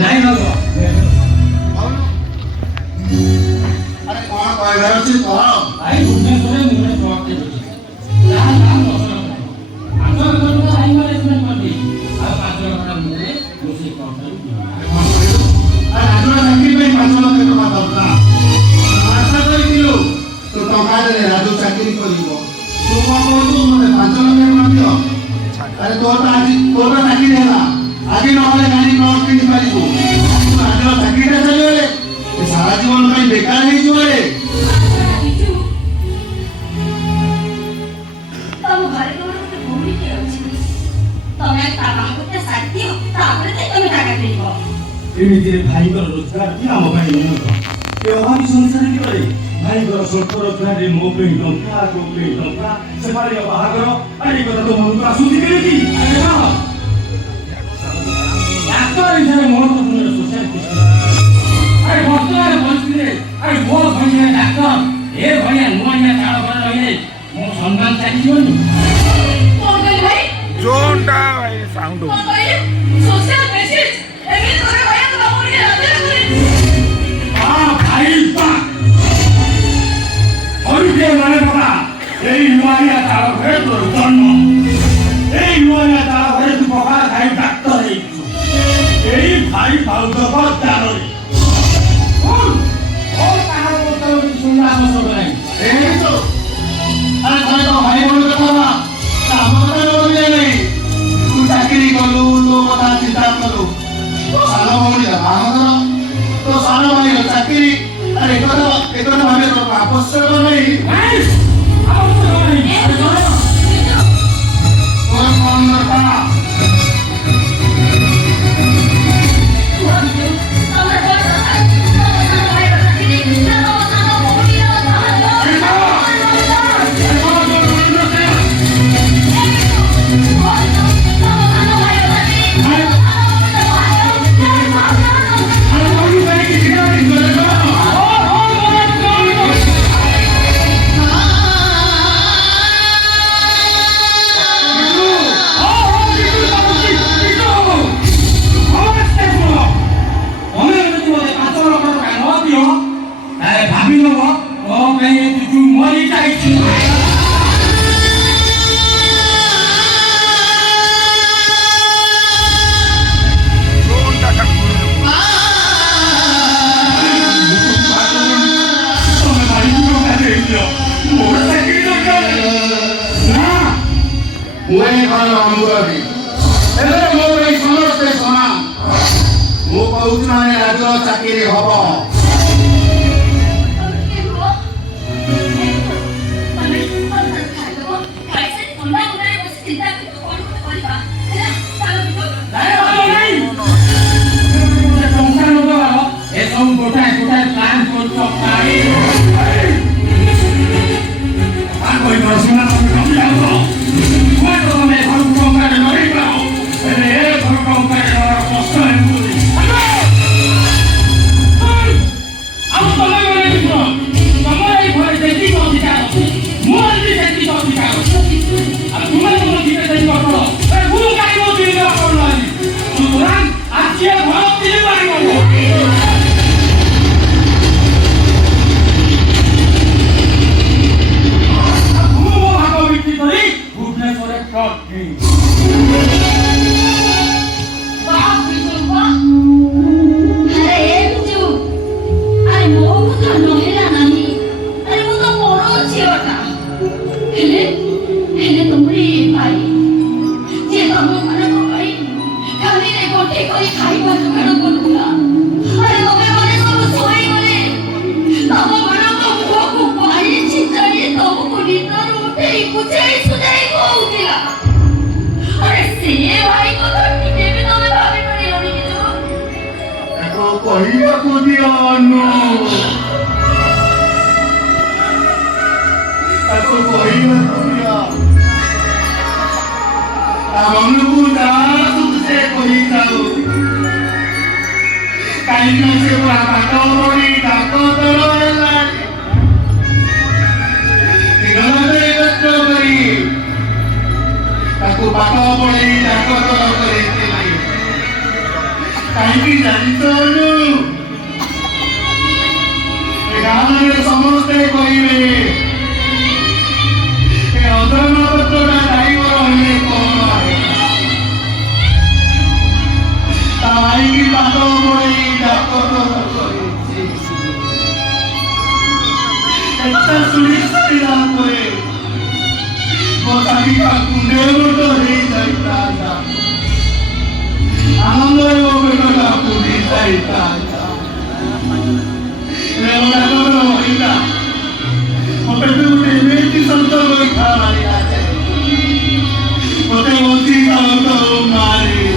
नहीं ना अरे कौन कहबार अछि कह भाई भुवनेश्वर मुझे जवाब दे जहाँ काम नसर आंदोलन करना हाई मैनेजमेंट कर दी अब आंदोलन करना मुझे दूसरी अरे आंदोलन चाकरी पे 5 लाख टका दरकार आशा करिथिलु तो टका दे राजू चाकरी करिवो तू कौन कहू मते 5 लाख दियो अरे तोर चाकरी होला आगे नहले गाड़ी न किनि पारिबो तू आजो चाकरीटा चलिबे ए सारा जीवन ପାଇଁ बेकार ହେଇ जिवे तम घरे तो भूमि के अछि तमे ताबा कोते साथी तापरे ते तमे टाका देबो एमिति भाई को रोजगार कि हम भाई न के अभावी संसार के रे भाई को स्वल्प रोजगार रे मो पे टंका को पे टंका से पारे बाहागर अरे कथा तो मन को आसुति करे की अरे हां डाक्टर इधर मोर तो पुनः सोशल अरे वर्तमान परिस्थिति अरे वो भैया डाक्टर ए भैया नुआनिया चाड़ कर रहे मो सम्मान चाहिए कोन गई भाई जोंडा भाई साउंड कोन गई सोशल मैसेज एमे तोरे भैया को बोली राजे कोई हां भाई बा और के माने पड़ा ए नुआनिया चाड़ घर तो जन्म ए नुआनिया चाड़ घर तू पका खाई डाक्टर है ए भाई भाउ तो बहुत डालोरी सुनना सब नहीं ए तो अरे थोड़े तो भाई बोल कथा ना काम करे बोल नहीं तू चाकरी कलु तो कथा चिंता कलु तो सानो भौणी बाहागर तो सानो भाई चाकरी अरे एकदा भाबे तो आवश्यक नहीं आवश्यक नहीं और कौन करता चाकरी हम କାହିଁକି ଜାଣିଛୁ ଏ ଗାଁରେ ସମସ୍ତେ କହିବେ ଏ ଅଧର୍ମ ପତ୍ରଟା ଗାଈବ ରହିଲେ କଣ ତା ଭାଇକି ପାଦ ପଡେଇ ଡାକ୍ତର କରିଛି ଏଟା ଶୁଣି ସାରିଲା ପରେ ମୋ ଚାକିଟା କୁଣ୍ଡେ ଗୋଟ ହେଇଯାଇଥାନ୍ତା ଆନନ୍ଦରେ ମୋ ପେଟଟା ପୁରି ଯାଇଥାନ୍ତା ମହିଳା ମୋ ପେଟ ଗୋଟେ ଏମିତି ସନ୍ତ ରହିଥା ମାରିଲା ମୋତେ ବଞ୍ଚି ଯାଉ ମାରି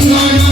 Thank you.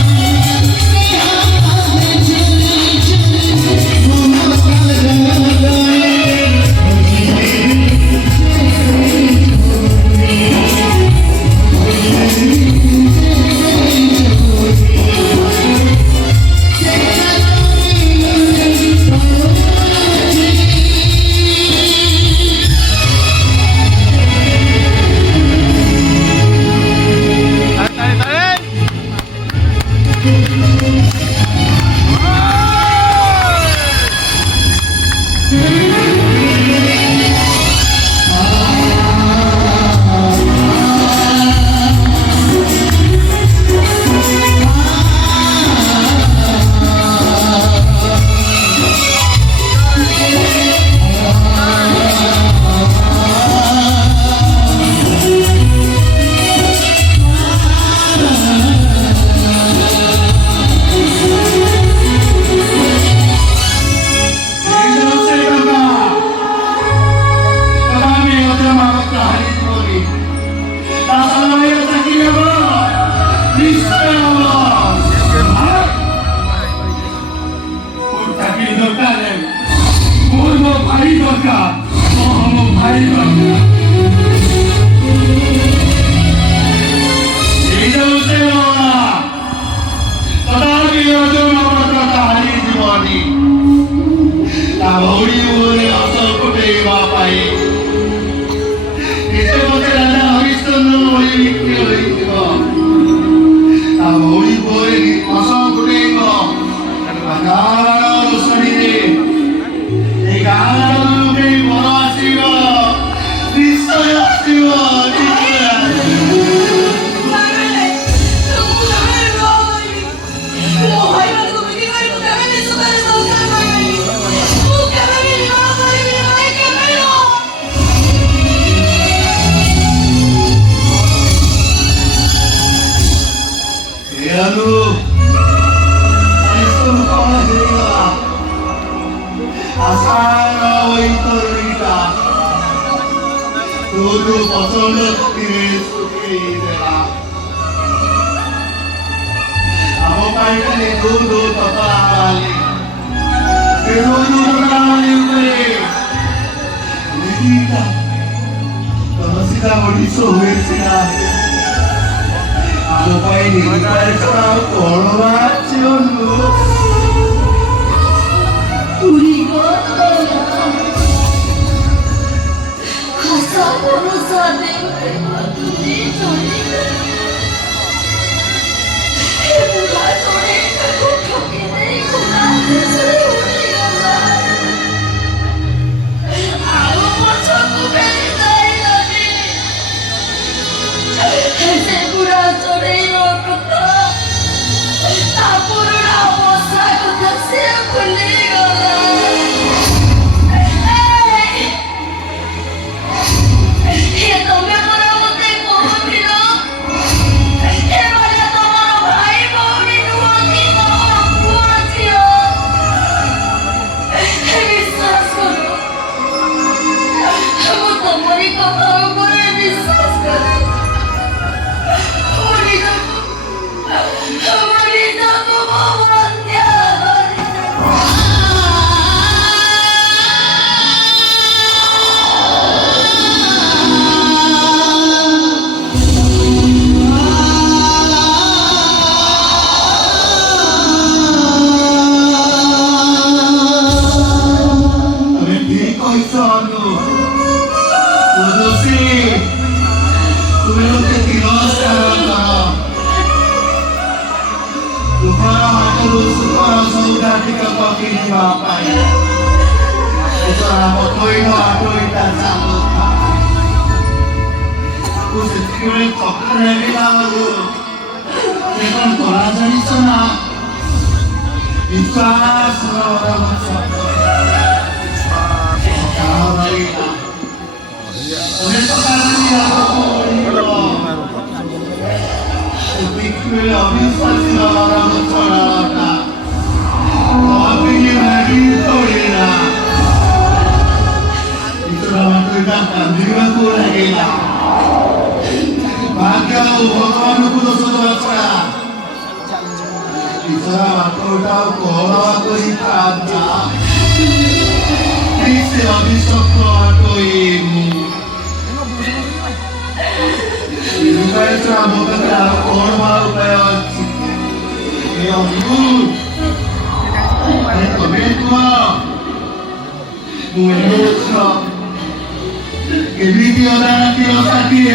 ପ୍ରଚଣ୍ଡ ଶକ୍ତିରେ ଶୁଖେଇ ଦେଲା। ଆମ ପାଇଁ ଖାଲି ଦୁ ତତଲା ବାଲି ସେ ତତଲା ବାଲି ଉପରେ ନିକିତା ତମସିକା ମଣିଷ ହୋଇଥିଲା। ଆମ ପାଇଁ ନିକିତା ଆଉ କଣ ବାହାରିଛି ଅନୁ? 우리가 가사 보너사 내가 눈이 졸리네. 해부가 소리가 걱정이네. 고나서 우리가 아무것도 자꾸 배리다이라니. 해세부라 소리로 걷다 나무를 아무 사고다 세굴리거나. Che video da ti lo sa chi è